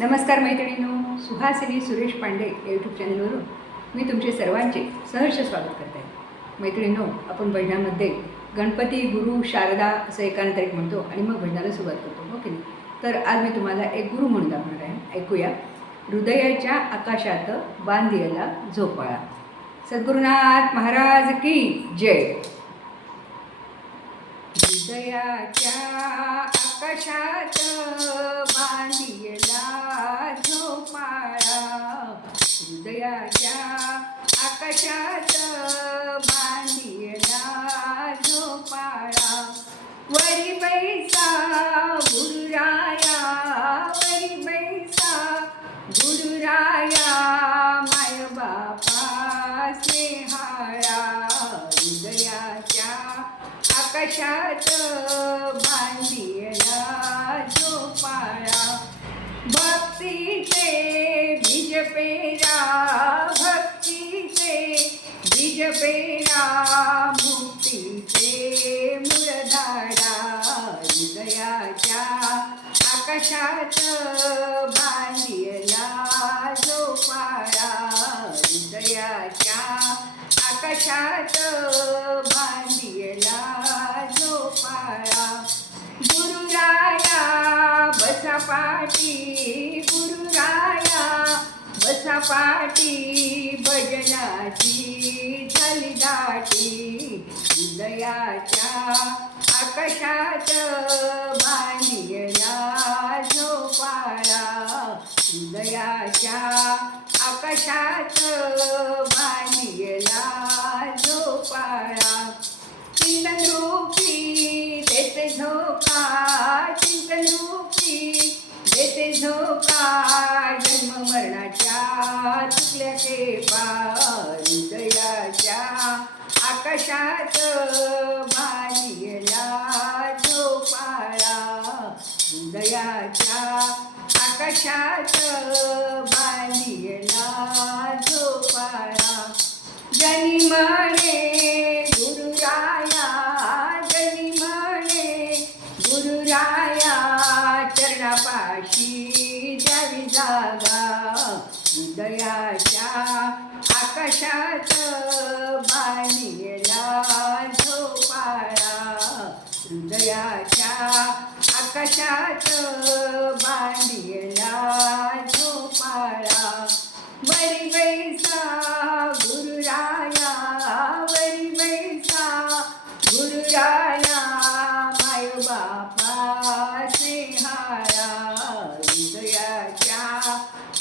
नमस्कार मैत्रिणींनो सुहासिनी सुरेश पांडे या यूट्यूब चॅनलवरून मी तुमचे सर्वांचे सहर्ष स्वागत करते मैत्रिणींनो आपण भजनामध्ये गणपती गुरु शारदा असं एकानंतर एक म्हणतो आणि मग भजनाला सुरुवात करतो हो ओके तर आज मी तुम्हाला एक गुरु म्हणून दाखवणार आहे. ऐकूया. हृदयाच्या आकाशात बांधियला झोपाळा. सद्गुरुनाथ महाराज की जय. हृदयाच्या आकाशात बांधियला कशात बांधिला झोपाळा? वरी बैसा गुरुराया वरी बैसा गुरुराया माय बापा स्नेहाळा हृदयाच्या आकाशात बांधिला झोपाळा. भक्तीचे बीज पेरा बीज मुक्तीचे मुळधाडा हृदयाच्या आकाशात बांधियला झोपाळा हृदयाच्या आकाशात बांधियला झोपाळा गुरुराया बसा पाठी गुरुराया बसा पाटी भजनाची हृदयाच्या आकाशात बांधिला झोपाळा हृदयाच्या आकाशात बांधिला झोपाळा चिंतन रूपी देते झोका चिंतन रूपी देते झोका. आकाशात बालियला झोपाळा. हृदयाच्या आकाशात बालियला झोपाळा. जनी म्हणे गुरुराया जनी म्हणे गुरुराया चरणापाशी द्यावी जागा. हृदयाच्या आकाशात हृदयाच्या आकाशात बांधिला झोपाळा. वरी वैसा गुरुराया वरी वैसा गुरुराया माय बापा स्नेहाळा हृदयाच्या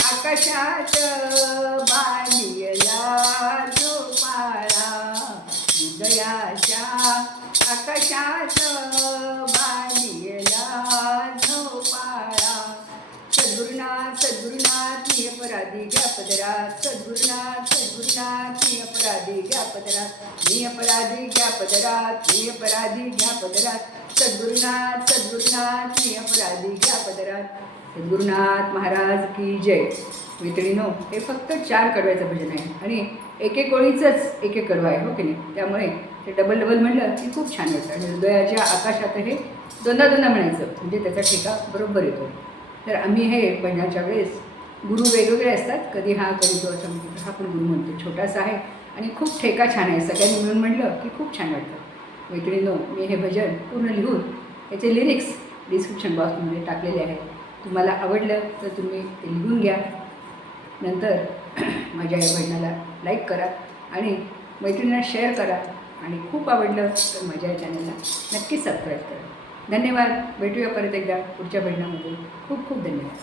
आकाशात बांध आकाशात बालियला झोपाळा? सद्गुरुनाथ सद्गुरुनाथ मी अपराधी घ्या पदरात सद्गुरुनाथ सद्गुरुनाथ मी अपराधी घ्या पदरात मी अपराधी घ्या पदरात मी अपराधी घ्या पदरात सद्गुरुनाथ सद्गुरुनाथ मी अपराधी घ्या पदरात सद्गुरुनाथ महाराज की जय. मैत्रिणीनो हे फक्त चार कडव्याचं भजन आहे. आणि एके एक एक एक कडवं आहे हो की नाही? त्यामुळे ते डबल डबल म्हणलं की खूप छान वाटतं. आणि हृदयाच्या आकाशात हे दोनदा दोनदा म्हणायचं. म्हणजे त्याचा ठेका बरोबर येतो. तर आम्ही हे भजनाच्या वेळेस गुरु वेगवेगळे असतात. कधी हा कधी तो असं म्हणतो हा पण गुरु म्हणतो छोटासा आहे. आणि खूप ठेका छान आहे. सगळ्यांनी मिळून म्हटलं की खूप छान वाटतं. मैत्रिणीनो मी हे भजन पूर्ण लिहून याचे लिरिक्स डिस्क्रिप्शन बॉक्समध्ये टाकलेले आहेत तुम्हाला आवडलं तर तुम्ही ते लिहून घ्या. नंतर माझ्या या भजनाला लाईक करा आणि मैत्रिणींना शेअर करा. आणि खूप आवडलं तर माझ्या चॅनलला नक्कीच सबस्क्राईब करा. धन्यवाद. भेटूया परत एकदा पुढच्या भजनामध्ये खूप खूप धन्यवाद.